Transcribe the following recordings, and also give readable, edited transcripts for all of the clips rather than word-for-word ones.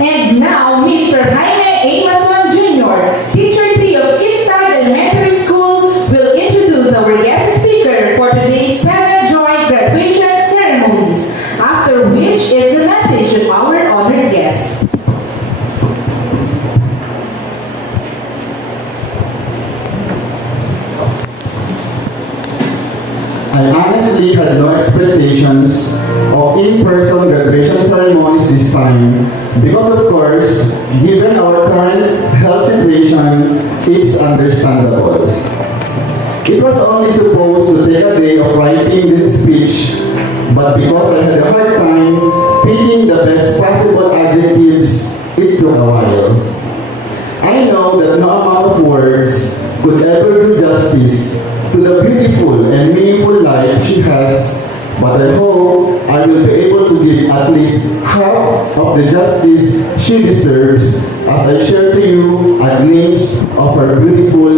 And now, Mr. Jaime A. Maswan Jr., Teacher 3 of Kitag Elementary School, will introduce our guest speaker for today's 7th Joint Graduation Ceremonies, after which is the message of our honored guest. I honestly had no expectations of in-person graduation ceremonies this time because, of course, given our current health situation, it's understandable. It was only supposed to take a day of writing this speech, but because I had a hard time picking the best possible adjectives, it took a while. I know that no amount of words could ever do justice to the beautiful and meaningful life she has, but I hope I will be able to give at least half of the justice she deserves as I share to you a glimpse of her beautiful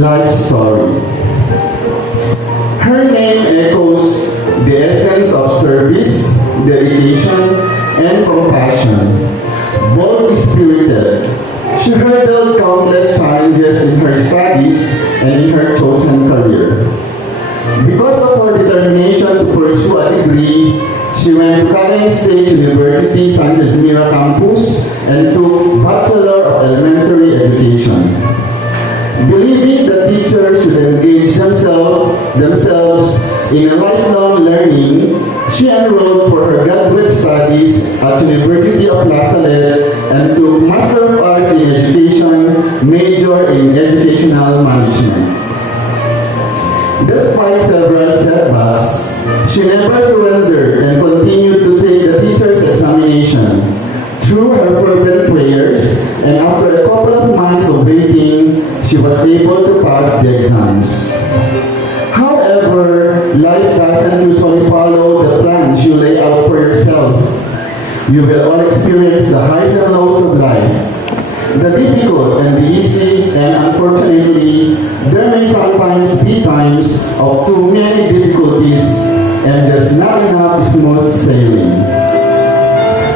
life story. Her name echoes the essence of service, dedication, and compassion. Bold-spirited, she hurdled countless challenges in her studies and in her chosen career. Because of her determination to pursue a degree, she went to Cagayan State University San Jasmira campus and took Bachelor of Elementary Education. Believing that teachers should engage themselves in a lifelong learning, she enrolled for her graduate studies at University of La Salle and took Master of Arts in Education, major in Educational Management. Despite several setbacks, she never surrendered and continued to take the teacher's examination. Through her fervent prayers, and after a couple of months of waiting, she was able to pass the exams. However, life doesn't usually follow the plans you lay out for yourself. You will all experience the highs and lows of life, the difficult and the easy, and unfortunately, there may sometimes be times of too many difficulties and just not enough smooth sailing.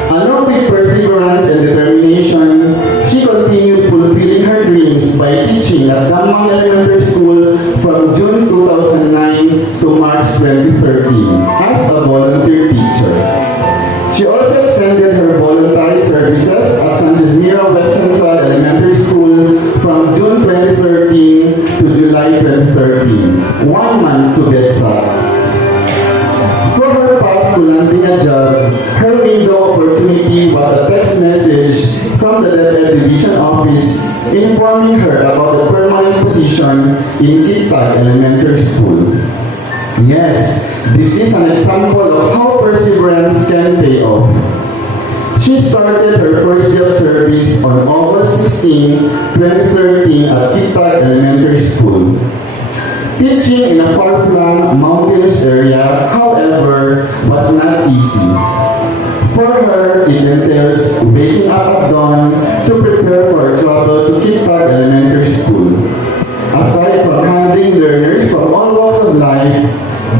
Along with perseverance and determination, she continued fulfilling her dreams by teaching at Damang Elementary School from June 2009 to March 2013 as a volunteer teacher. She also extended her voluntary services at San Jasmira West Central Elementary School from June 2013 to July 2013, 1 month to get exact. For her path to landing a job, her window opportunity was a text message from the DepEd Division Office informing her about a permanent position in Kitag Elementary School. Yes, this is an example of how perseverance can pay off. She started her first job service on August 16, 2013 at Kitag Elementary School. Teaching in a far-flung mountainous area, however, was not easy. For her, it entails waking up at dawn to prepare for travel to Kitag Elementary School. Aside from handling learners from all walks of life,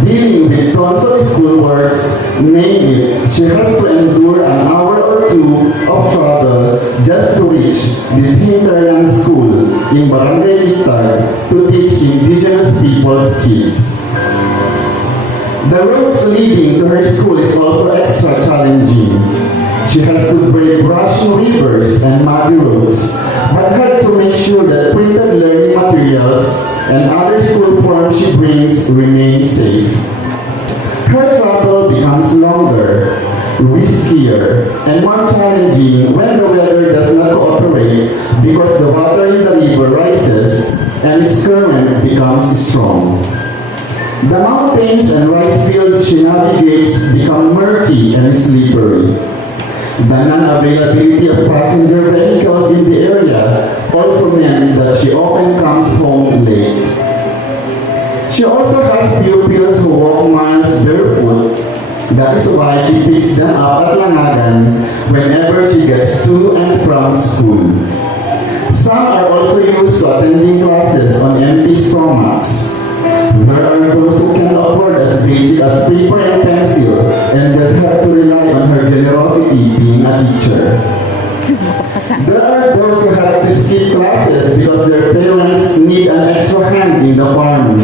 dealing with tons of schoolworks, name it, she has to endure an hour or two of travel just to reach this hinterland school in Barangay Kitag to teach indigenous people's kids. The roads leading to her school is also extra challenging. She has to brave rushing rivers and muddy roads, but had to make sure that printed learning materials and other school forms she brings remain safe. Her travel becomes longer, riskier, and more challenging when the weather does not cooperate because the water in the river rises and its current becomes strong. The mountains and rice fields she navigates become murky and slippery. The non-availability of passenger vehicles in the area also meant that she often comes home late. She also has pupils who walk miles barefoot. That is why she picks them up at Langagan whenever she gets to and from school. Some are also used to attending classes on empty stomachs. There are those who can afford as basic as paper and pencil and just have to rely on her generosity being a teacher. in the farm.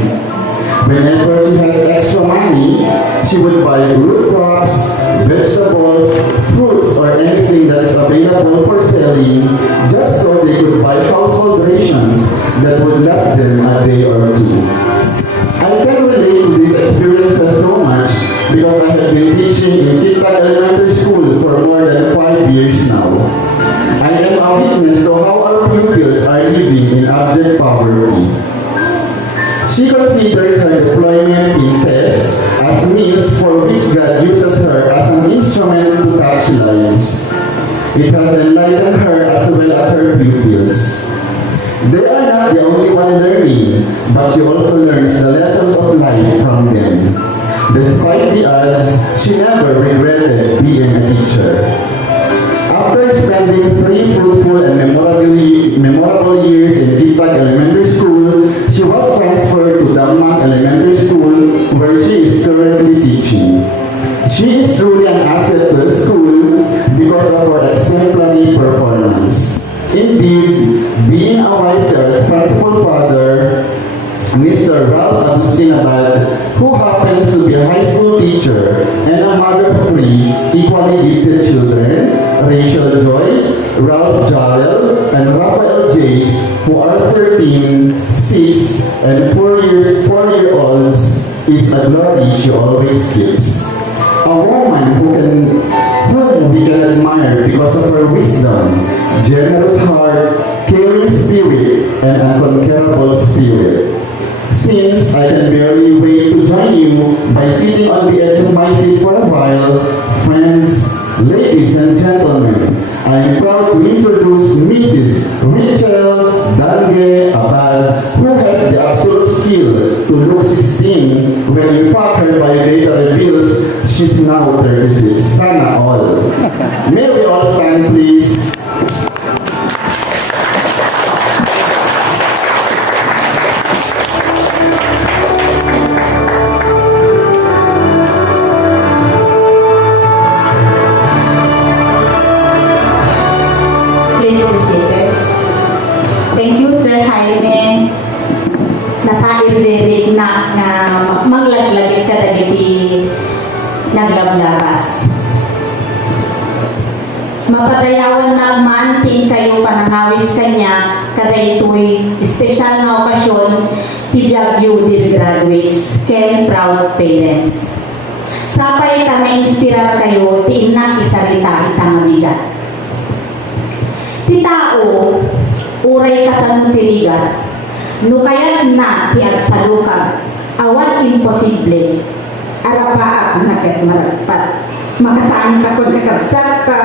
Whenever she has extra money, she would buy root crops, vegetables, fruits, or anything that is available for selling just so they could buy household rations that would last them a day or two. I can relate to these experiences so much because I have been teaching in Kitlag Elementary School for more than 5 years now. I am a witness to how our pupils are living in abject poverty. She considers her deployment in tests as means for which God uses her as an instrument to touch lives. It has enlightened her as well as her pupils. They are not the only one learning, but she also learns the lessons of life from them. Despite the odds, she never regretted being a teacher. After spending 3 fruitful and memorable years in Kitag Elementary School, she was transferred to Damang Elementary School, where she is currently teaching. She is truly an asset to the school because of her exemplary performance. Indeed, being a wife to a responsible father, Mr. Ralph Agustin Abad, who happens to be a high school teacher and a mother of 3 equally gifted children, Rachel Joy, Ralph Jarrell, and Rafael Jace, who are 13, 6, and 4-year-olds, is a glory she always keeps. A woman whom we can admire because of her wisdom, generous heart, caring spirit, and unconquerable spirit. Since I can barely wait to join you by sitting on the edge of my seat for a while, friends, ladies and gentlemen, I am proud to introduce Mrs. Rachel Dange Abad, who has the absolute skill to look 16 when in fact her biodata reveals she's now 36. Sana all. May we all stand please? Thank you, Sir Jaime. Nasair diri na nga maglaglagit ka dagiti naglablabas. Mapadayawan na man ting kayo panangawis kanya kada ito'y espesyal na okasyon tibiyag you dear graduates, ken proud parents. Sapay ka na-inspirar kayo ti inak isarita itang bigat. Ti tao uray kasanong tiligan, no kayat na ti agsalukan, awan imposible, arapaak naket maragpat, makasangit ako nakabsak ka,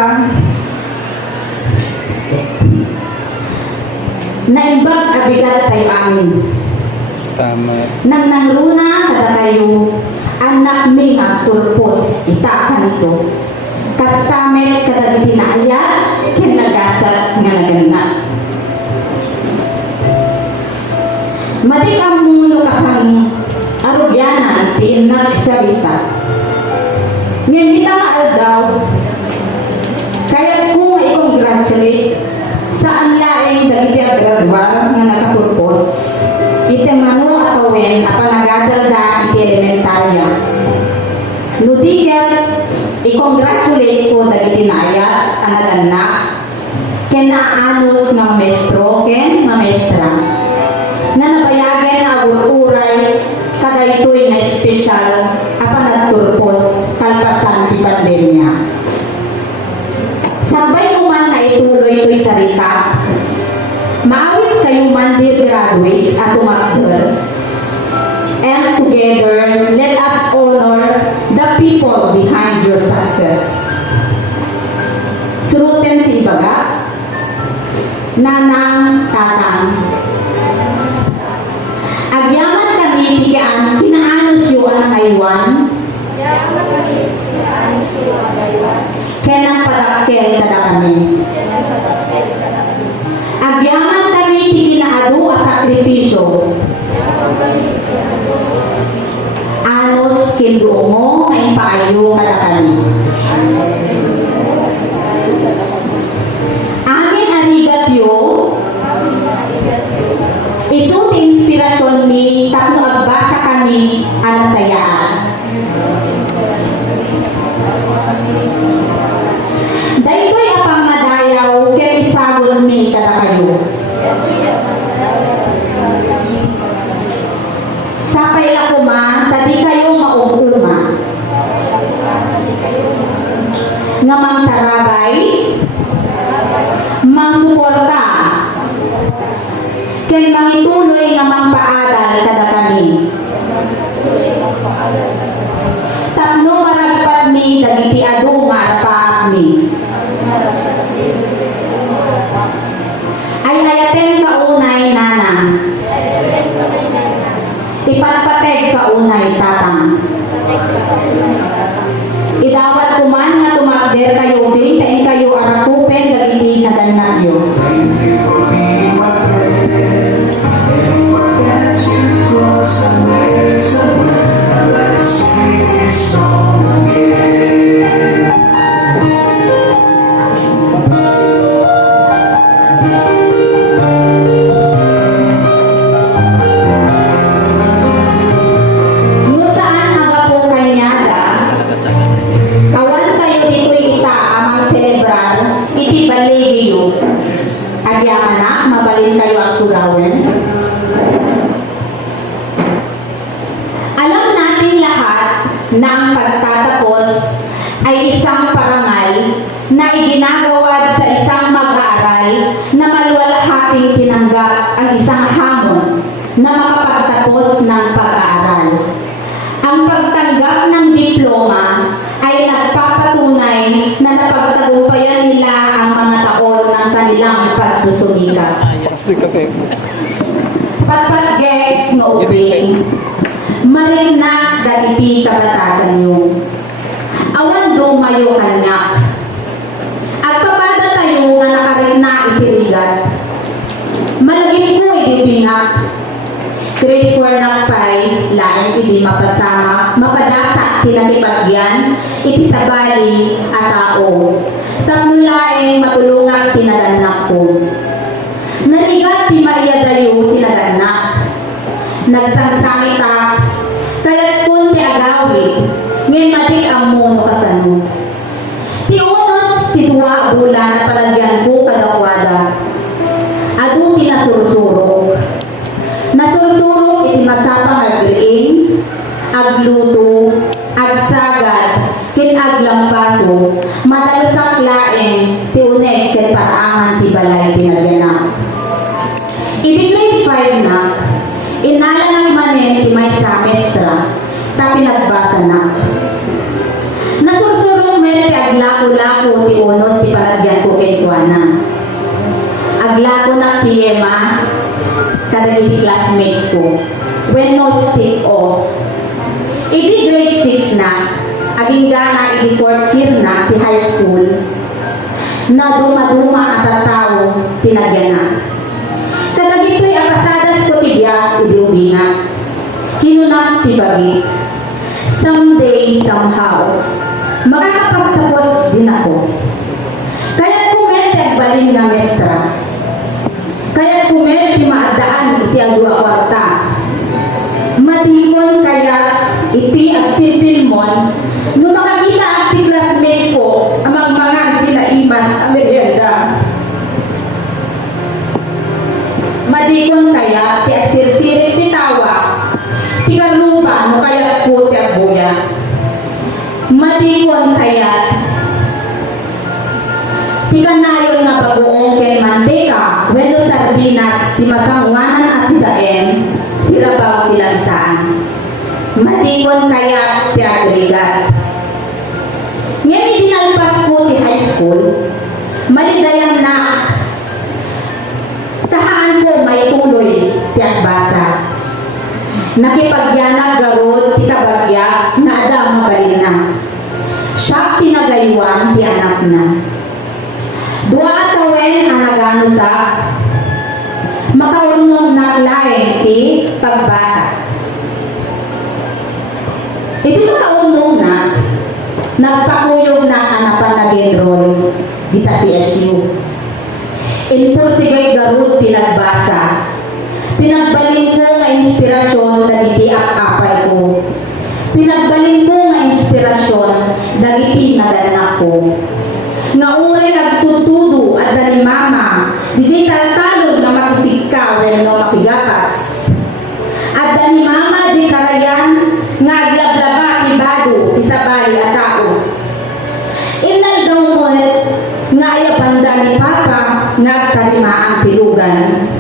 naimbag abigat tayo amin. Nang nangruna kada kayo, anak ming agturpos, itakan ito, kastamet kada ditinaya, kinagasat nga naganda. Matik ang mulo kasang arugyanan ti inak isarita. Ngayon kita maaldaw, kaya ko i-congratulate saan laing dagiti agradwa nga nakapurpos. Iti mano atawin apanagadalda iti elementarya. Ludigat, i-congratulate ko dagiti naayat ang naganak ken naanos ng maestro ken maestra na nabayagan na agur-uray kada ito'y na espesyal apan nagturpos kalpasan di pandemya. Sabay mo man na ituloy ito'y sarita, maawis kayo man dear graduates at umakter. And together, let us honor the people behind your success. Suruten ti ibaga, nanang tatang, agyaman kami tigaan kinaanos yu ang aywan kenang padakkel kada kami agyaman kami ti kinaadu a sakripisyo anos kinduo mo ngay paayo kada kami amin arigat yu isu ti inspirasyon mi kami ang sayaan. Daytoy apang madayaw ket isagol mi kada kayo. Sapay lakuma tadi kayo mauguma. Nga mangtarabay, mangsuporta, ken mangituloy nga mangpaaral kada kami. Tapno maragpat mi dagiti adu marpaak mi. Ay ayaten kaunay nanang. Ipatpateg kaunay tatang. Idawat kuman nga tumagder kayo bing tain kayo arakupen dagiti naganak yo. Thank you for being my friend. Anyone that you cross and make somewhere, I'd like to sing this song again. Nung saan aga po kanyaga, kawan kayo dito ita amang celebrar, iti baligiyo. Agyaman na, mabalin kayo ang tugawin. Alam natin lahat na ang pagtatapos ay isang parangal na iginagawad sa isang mag-aaral na maluwalhating tinanggap ang isang hamon na makapagtapos ng pag-aaral. Ang pagtanggap ng diploma ay nagpapatunay na napagtagumpayan nila ang mga taon ng kanilang pagsusumikap. Kasi Pagpagget nga uping, marinak dagiti kabatasan nyo. Awan dumayo kanyak. At papada tayo nga nakarit na itirigat. Malagip mo idipingat. Grade 4 na pa'y lain idi mapasama, mapadasa tinatipagyan, iti sabali at tao. Tamulaeng matulungan tinaganak ko. Naligat ti Maria dayo tinaganak. Nagsangsangit ka, kaya't kung ti agawin, ngayon matik ang muno kasano. Ti unos ti tuwa bulan na palagyan ko kadakwada. Adu pinasursurok. Nasursurok iti masapang agriin, agluto, agsagad, kin aglampaso, matalusak laeng, ti unek ken paraangan ti balay tinagyanak. Iti grade 5 na, inala ng manen ti may samestra, ta pinagbasa na. Nasursurok men ti aglako-lako ti unos ti palagyan ko ken kuana. Aglako na ti Emma, kadagiti classmates ko, when no speak of. Iti grade 6 na, aging gana iti 4th year na ti high school, na dumaduma at tao tinagyan na. Kadagito'y apasadas ko ti biyak iti ubinga. Kinunak ti bagi. Someday, somehow, makakapagtapos din ako. Kaya kumente ang balin nga mestra. Kaya kumente maadaan iti agwa kwarta. Matikon kaya iti agtitilmon no makakita ang ti classmate ko amang mga tinaimas ang merienda. Madikon kaya ti agsirsirit ti tawa ti kaluba no kaya ko ti agbuya. Madikon kaya ti kanayon nga bagoong ken manteka wenno sardinas ti masanguanan asidaen ti rabaw ti lansaan. Madikon kaya ti agregat. Ngayon itinalpas ko ti high school, malidayan na tahaan ko may tuloy ti agbasa. Nakipagyanag garod ti kabagya nga adam mabalin na. Siya tinagaywan ti anak na. Dua atawen ang nagano sa makaunong naglaeng ti pagbasa. Iti makaunong na nagpakuyog na anapan na gendron dita si SU. Impursigay garod pinagbasa. Pinagbaling ko nga nga inspirasyon dagiti apay ko. Pinagbalin mo nga inspirasyon dagiti naganak ko. Nga uray nagtutudo at dali mama, di taltalog na makisika wenno makigapas. At dali mama di karayan nga aglablaba ibado isabay at tao. Inal daw mo nga ayapanda ni Papa nagkarima ang tilugan.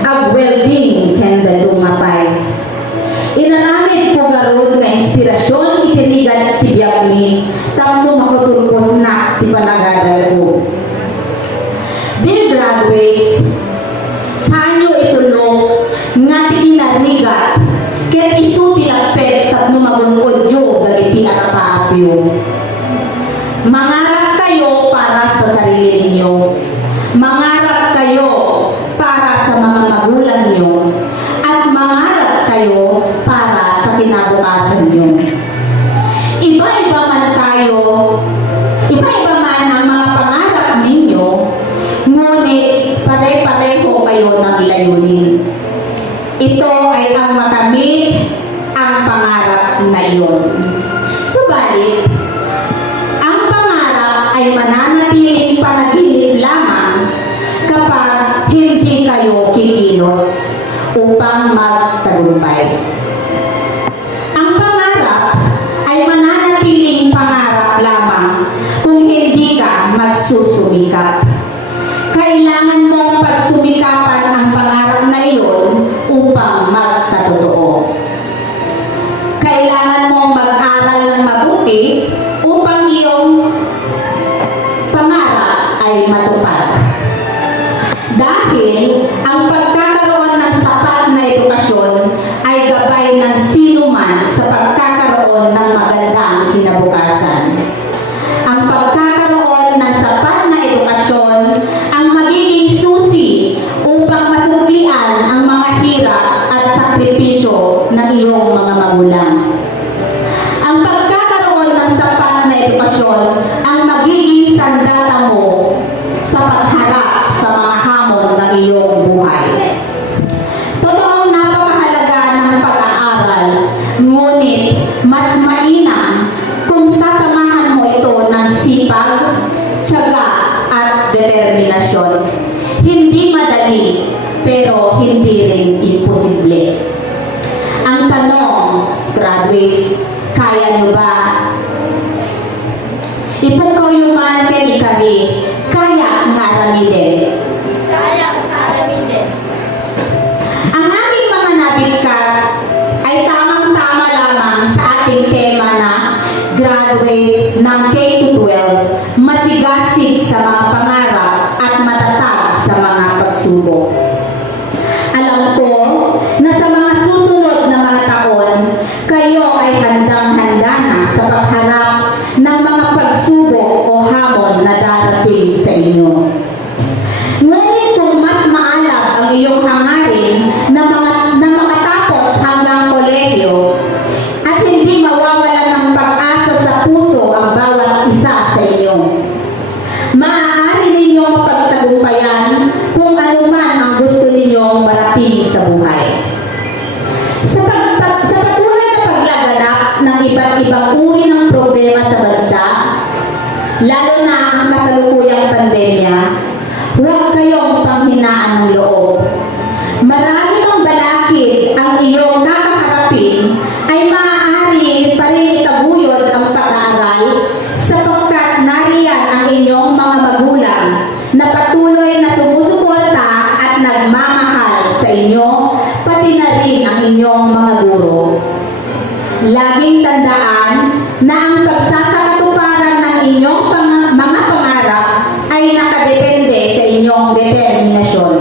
Ag well-being kenda dumapay. Inaramid ko garod nga inspirasyon itinigan at tibiyag ni tapno makatulpos na ti panagagal ko. Dear graduates, saan nyo itulong nga tikinarigat ket isu tilagpet tapno magunod yo dagiti arapaapyo. Mangarap kayo para sa sarili ninyo. Mangarap kayo para sa mga magulang nyo. At mangarap kayo para sa kinabukasan nyo. Iba-iba man kayo, iba-iba man ang mga pangarap ninyo, ngunit pare-pareho kayo ng layunin. Ito ay ang makamit ang pangarap na iyon. Subalit, ang pangarap ay mananatiling panaginip lamang kapag hindi kayo kikilos upang magtagumpay. Ang pangarap ay mananatiling pangarap lamang kung hindi ka magsusumikap. Kailangan mong pagsumikapan ang pangarap na iyon upang magkatotoo. Kailangan mong mag-aral ng mabuti upang iyong pangarap ay matupad. Dahil ang pagkakaroon ng sapat na edukasyon ay gabay ng sino man sa pagkakaroon ng magandang kinabukasan. Ang pagkakaroon ng sapat na edukasyon ang magiging susi upang masuklian ang mga hirap at sakripisyo ng iyong mga magulang. Ang pagkakaroon ng sapat na edukasyon ang magiging sandata mo sa pagharap sa mga hamon ng iyong buhay. Totoong napakahalaga ng pag-aaral, ngunit mas mainam kung sasamahan mo ito ng sipag, tiyaga at determinasyon. Hindi madali, pero hindi rin imposible. Ang tanong, graduates, kaya niyo ba? Ipagkaw yung man ken ikari, kaya nga aramiden. Ang ating mga nabigkat ay tamang-tama lamang sa ating tema na graduate ng K-12, masigasig sa mga pangarap at matatag sa mga pagsubok. Alam ko na sa mga susunod na mga taon, kayo ay handang-handa na sa pagharap ng mga pagsubok o hamon na darating sa inyo. Ngunit kung mas maalam ang iyong hangarin na makatapos hanggang kolehiyo at hindi mawawalan ng pag-asa sa puso ang bawat isa sa inyo, maaari ninyong mapagtagumpayan kung ano man ang gusto ninyong marating sa buhay. Sa patuloy na paglaganap ng iba't ibang uri ng problema sa bansa, lalo na ang kasalukuyang pandemya, huwag kayong panghinaan ng loob. Marami pang balakid ang iyong kakaharapin ay maaari pa rin itaguyod ang pag-aaral sapagkat nariyan ang inyong mga magulang na patuloy na sumusuporta at nagmamahal sa inyo, pati na rin ang inyong mga guro. Laging tandaan na ang pagsasakatuparan ng inyong mga pangarap ay nakadepende sa inyong determinasyon.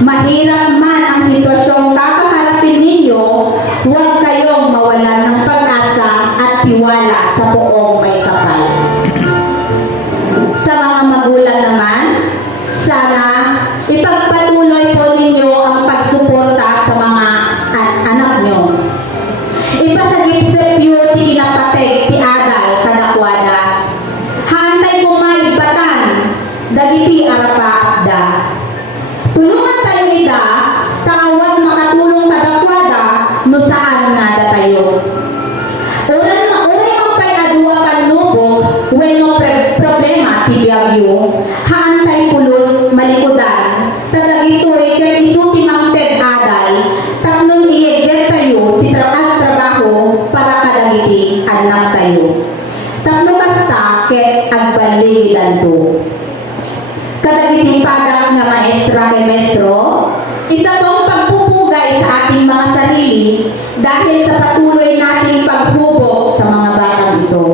Mahirap man ang sitwasyong kakaharapin ninyo, huwag kayong mawalan ng pag-asa at tiwala sa poong may kapal. Sa mga magulang naman, sana ipagpatuloy po ninyo ang pagsuporta sa mga anak nyo. Ipasagip sa beauty na patek ti adal kadakwada. Hantay kumaibatan, dagiti arapa da. Tulungan tayo ida, tawag makatulong kadakwada kayo, haantay pulos malikudan, tatagitoy kay isuti mangted adal, tapnon iyeget tayo, titraag trabaho, para kadagiti anak tayo. Tapno kasta ket agbaligidan to. Kadagiti padak nga maestra kay maestro, isa pong pagpupugay sa ating mga sarili dahil sa patuloy nating paghubog sa mga batang ito.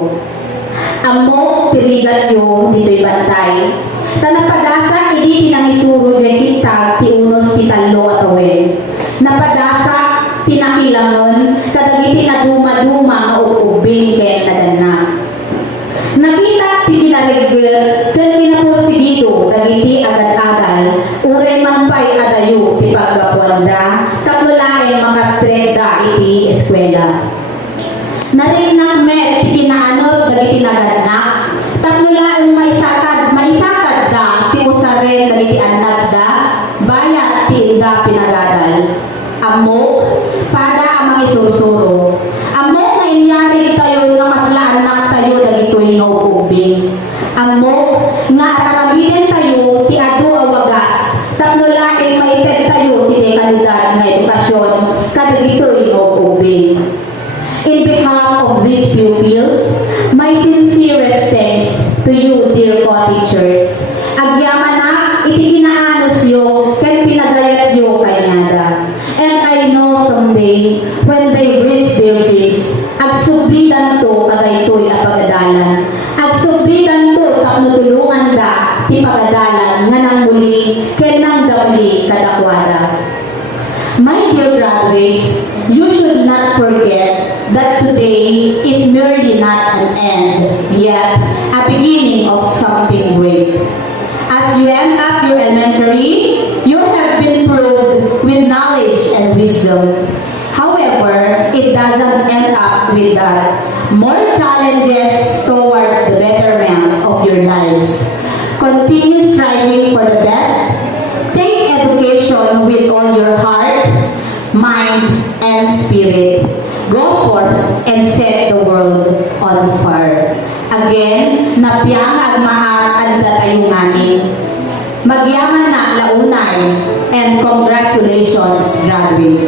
Amo, tirigat yo, dito'y bantay. Tanapadasa, idi tinangisuro dyan kita, ti unos ti talo at awen. Napadasa, tinakilangon, kadagiti na duma-duma nga ubing kaya nadana. Nakita ti pinaregel, ken pinapursigido, dagiti agad-agal, uray manpay adayo, ti paggapuanda, katlulaeng makastreda iti eskwela. Narinig met, ti kinaanod, dagiti naganak, katlulaeng maisakad da, ti usaren, dagiti anak da, bayat ti inda pinagadal. Amok, pada amang isursuro. Amok na inyari tayo nga maslaan anak tayo dagitoy nga ubing. Amok nga aramiden tayo ti adu awagas. Tapnulaing maited tayo ti dekalidad nga edukasyon kadagitoy nga ubing. In behalf of these pupils, my sincerest thanks to you, dear co-teachers. Agyaman na iti ginaanos yo ken pinagayat yo kay nada. And I know someday, when they reach their dreams, agsublidan to kadaytoy a pagadalan. Agsublidan to tapnutulungan da ti pagadalan nga nang muli ken nang damli kadakwada. My dear graduates, you should not forget that today is merely not an end, yet a beginning of something great. As you end up your elementary, you have been proved with knowledge and wisdom. However, it doesn't end up with that. More challenges towards the betterment of your lives. Continue striving for the best. Take education with all your heart, mind, and spirit. Go forth and set the world on fire. Again, napiyang maat ang datayo namin. Magyaman na launay, and congratulations, graduates.